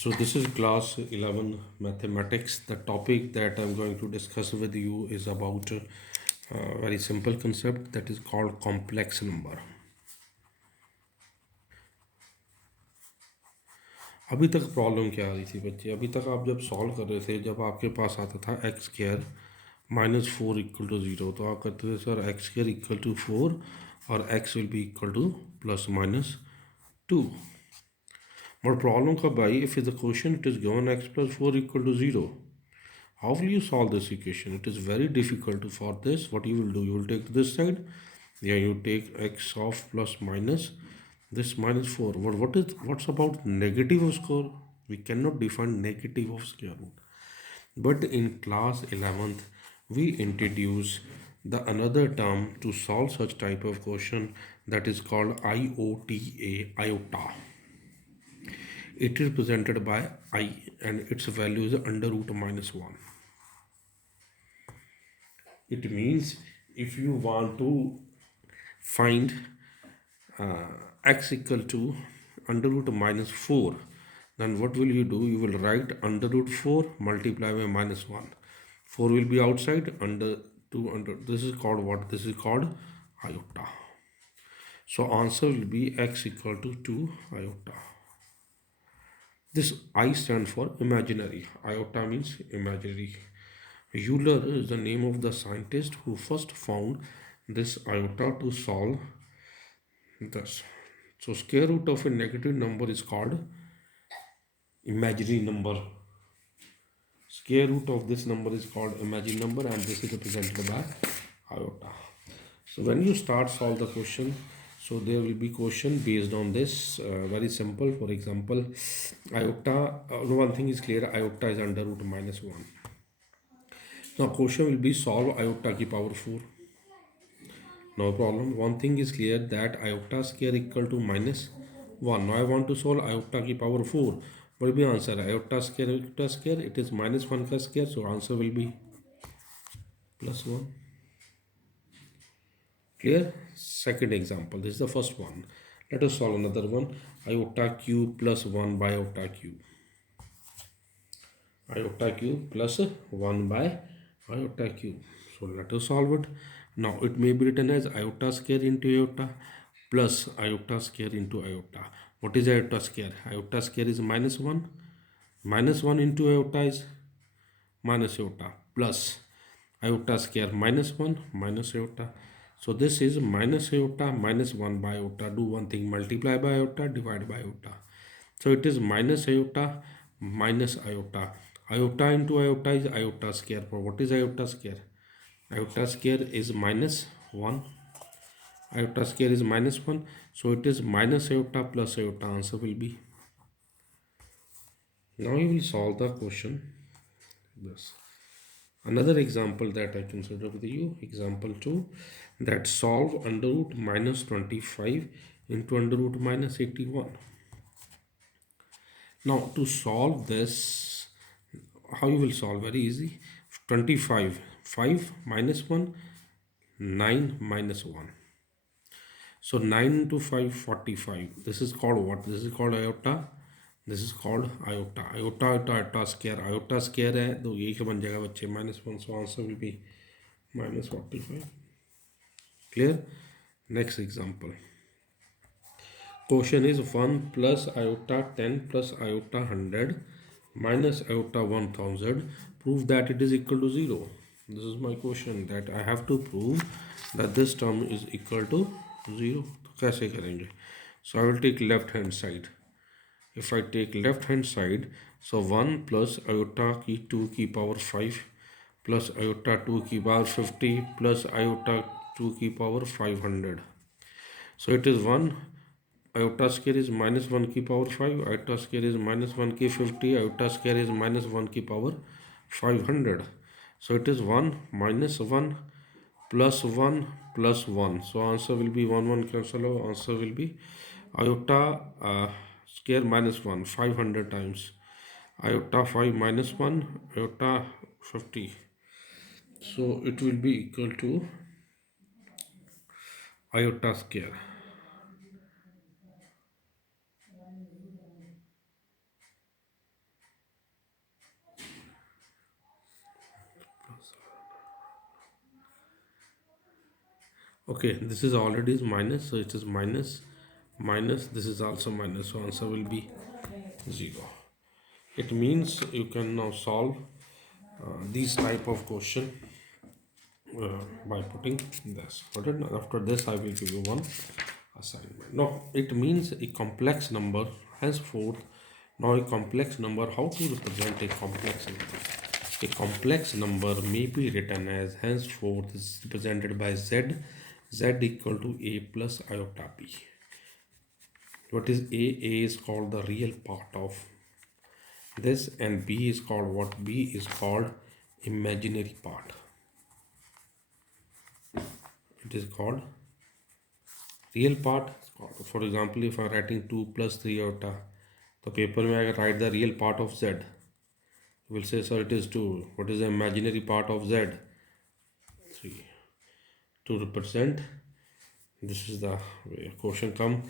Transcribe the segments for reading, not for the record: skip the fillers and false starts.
So this is class 11 mathematics. The topic that I'm going to discuss with you is about a very simple concept that is called complex number. अभी तक problem क्या आ रही थी बच्चे? अभी तक आप जब सॉल्व कर रहे थे, जब आपके पास आता था x square minus four equal to zero, तो आप करते थे sir x square equal to four और x will be equal to plus minus two. But problem कब आई? If the question it is given x plus four equal to zero, how will you solve this equation? It is very difficult for this. What you will do, you will take this side, yeah, you take x of plus minus this minus 4. What's about negative of score? We cannot define negative of square root. But in class 11th we introduce the another term to solve such type of question, that is called iota. It is presented by I and its value is under root minus 1. It means if you want to find x equal to under root minus 4, then what will you do? You will write under root 4 multiply by minus 1. 4 will be outside, under 2 under. This is called what? This is called iota. So answer will be x equal to 2 iota. This I stands for imaginary. Iota means imaginary. Euler is the name of the scientist who first found this iota to solve this. So square root of a negative number is called imaginary number. Square root of this number is called imaginary number, and this is represented by iota. So when you start solve the question, so there will be question based on this, very simple. For example, iota, one thing is clear, iota is under root minus 1. Now question will be solve iota ki power 4. No problem. One thing is clear, that iota square equal to minus 1. Now I want to solve iota ki power 4. What will be answer? Iota square, it is minus 1 ka square, so answer will be plus 1. Clear? Second example, this is the first one. Let us solve another one. Iota cube plus 1 by iota cube. Iota cube plus 1 by iota cube. So let us solve it. Now it may be written as iota square into iota plus iota square into iota. What is iota square? Iota square is minus 1. Minus 1 into iota is minus iota, plus iota square minus 1 minus iota. So this is minus iota minus 1 by iota. Do one thing, multiply by iota, divide by iota. So it is minus iota minus iota. Iota into iota is iota square. But what is iota square? Iota square is minus 1. Iota square is minus 1. So it is minus iota plus iota. Answer will be. Now you will solve the question. This. Another example that I consider with you, example 2, that solve under root minus 25 into under root minus 81. Now to solve this, how you will solve? Very easy. 25, 5 minus 1, 9 minus 1. So 9 into 5, 45. This is called what? This is called iota. This is called iota. Iota square. Iota square है तो यही का बन जाएगा बच्चे -1. So answer will be minus 45. Clear? Next example. Question is 1 plus iota 10 plus iota 100 minus iota 1000. Prove that it is equal to 0. This is my question, that I have to prove that this term is equal to 0. तो कैसे करेंगे? So I will take left hand side. If I take left hand side, so 1 plus iota की 2 की power 5 plus iota 2 की power 50 plus iota 2 की power 500. So it is 1. Iota square is minus 1 की power 5. Iota square is minus 1 की 50. Iota square is minus 1 की power 500. So it is 1 minus 1 plus 1 plus 1. So answer will be 1 1 cancel. Answer will be iota square minus 1 500 times iota 5 minus 1 iota 50. So it will be equal to iota square. Okay, this is already is minus, so it is minus minus. This is also minus, so answer will be 0. It means you can now solve these type of question by putting this. Okay, now after this I will give you one assignment. Now it means a complex number. Henceforth, now a complex number, how to represent a complex number? A complex number may be written as, henceforth is represented by z, z equal to a plus iota b. What is a? A is called the real part of this, and b is called what? B is called imaginary part. It is called real part. For example, if I'm writing 2 plus 3 iota, the paper में अगर write the real part of z, you will say sir it is 2. What is the imaginary part of z? 3. To represent, this is the way question come.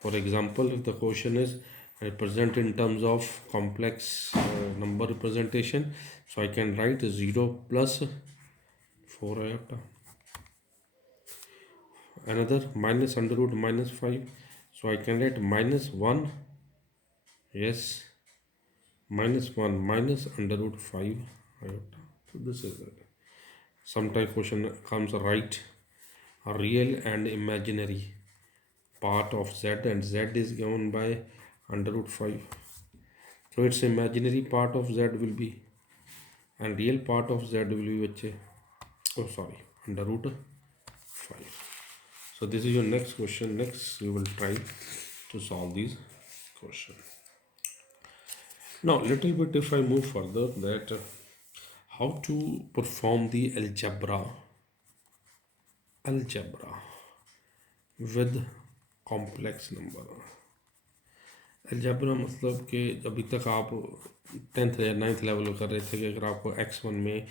For example, if the question is represent in terms of complex number representation, so I can write 0 plus 4 iota. Another minus under root minus 5, so I can write minus 1, yes, minus 1 minus under root 5 iota. So this is it. Sometimes question comes right a real and imaginary part of z, and z is given by under root 5, so its imaginary part of z will be, and real part of z will be which, oh sorry, under root 5. So this is your next question. Next we will try to solve these question. Now little bit if I move further, that how to perform the algebra with complex number. Algebra मतलब कि अभी तक आप 10th या 9th level कर रहे थे कि अगर आपको x1 में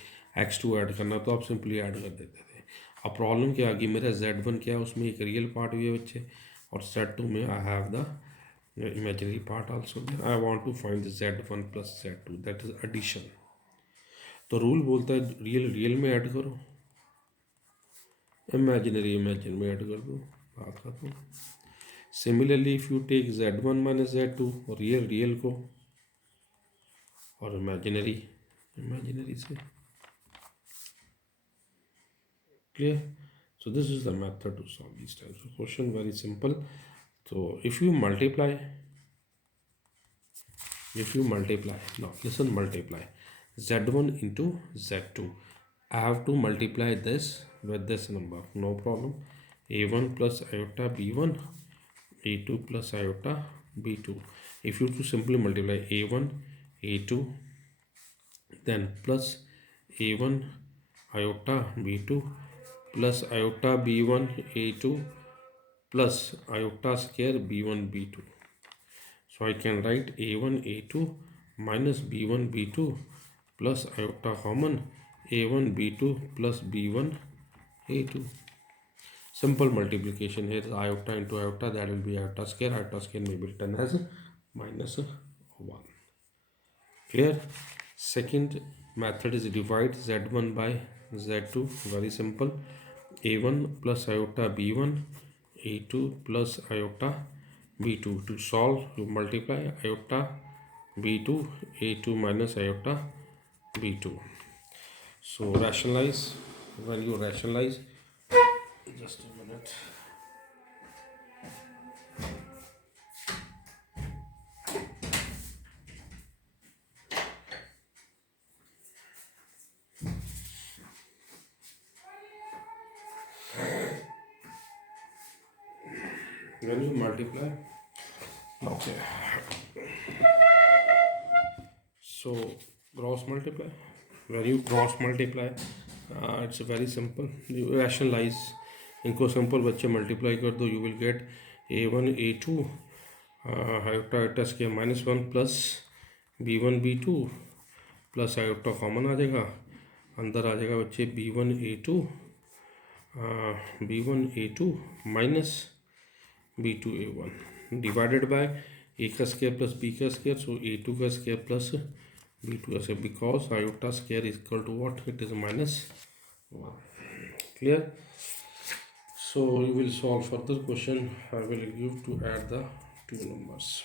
x2 ऐड करना तो आप सिंपली ऐड कर देते थे. अब प्रॉब्लम क्या आ गई, मेरा z1 क्या है, उसमें एक रियल पार्ट भी है बच्चे, और z2 में I have the imaginary part also. I want to find z1 plus z2, that is addition. तो रूल बोलता है रियल रियल में ऐड करो, इमेजिनरी इमेजिन में ऐड कर दो, बात खत्म. Similarly if you take z1 minus z2, real real को और इमेजिनरी इमेजिनरी से. Clear? So this is the method to solve these types of question. Very simple. So if you multiply, now listen, multiply z1 into z2. I have to multiply this with this number, no problem. a1 plus iota b1, a2 plus iota b2. If you to simply multiply a1 a2, then plus a1 iota b2 plus iota b1 a2 plus iota square b1 b2. So I can write a1 a2 minus b1 b2 plus iota common a1 b2 plus b1 a2. Simple multiplication. Here is iota into iota, that will be iota square. Iota square may be written as minus 1. Clear? Second method is divide z1 by z2. Very simple. a1 plus iota b1, a2 plus iota b2. To solve, you multiply iota b2, a2 minus iota b2. So rationalize. When you rationalize, just a minute. When you multiply, okay, so cross multiply. When you cross multiply, it's very simple. You rationalize. इनको simple बच्चे multiply कर दो, you will get a1 a2 iota iota square minus 1 plus b1 b2 plus iota common आ जाएगा, अंदर आ जाएगा बच्चे b1 a2 माइनस b2 a1 divided by a का स्क्वायर प्लस b का स्क्वायर, सो a2 का स्क्वायर प्लस b2 का square, because iota square is equal to what, it is -1. Clear? So you will solve further question. I will give to add the two numbers.